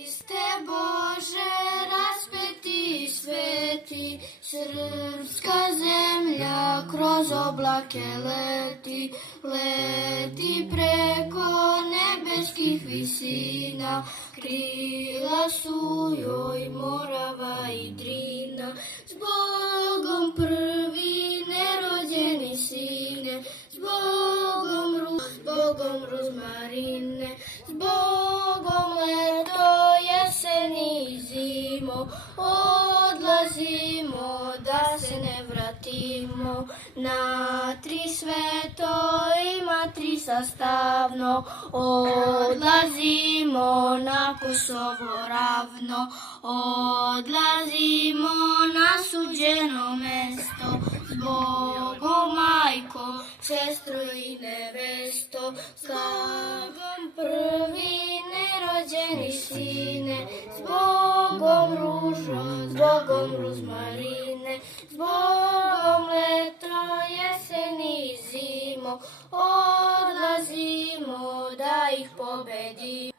Iste Bože raspeti sveti, srpska zemlja kroz oblake leti, leti preko nebeskih visina, krila su joj Morava i Drina. S Bogom prvi nerođeni sine, s Bogom rozmarine, s Bogom leto, jeseni i zimo, odlazimo da se ne vratimo. Na tri sveto ima tri sastavno, odlazimo na Kosovo ravno, odlazimo na suđeno mesto. S Bogom, majko, sestro i nevesto, s Bogom prvi nerođeni sine, s Bogom ružo, s Bogom rozmarine, s Bogom leto, jeseni i zimo, odlazimo da ih pobedimo.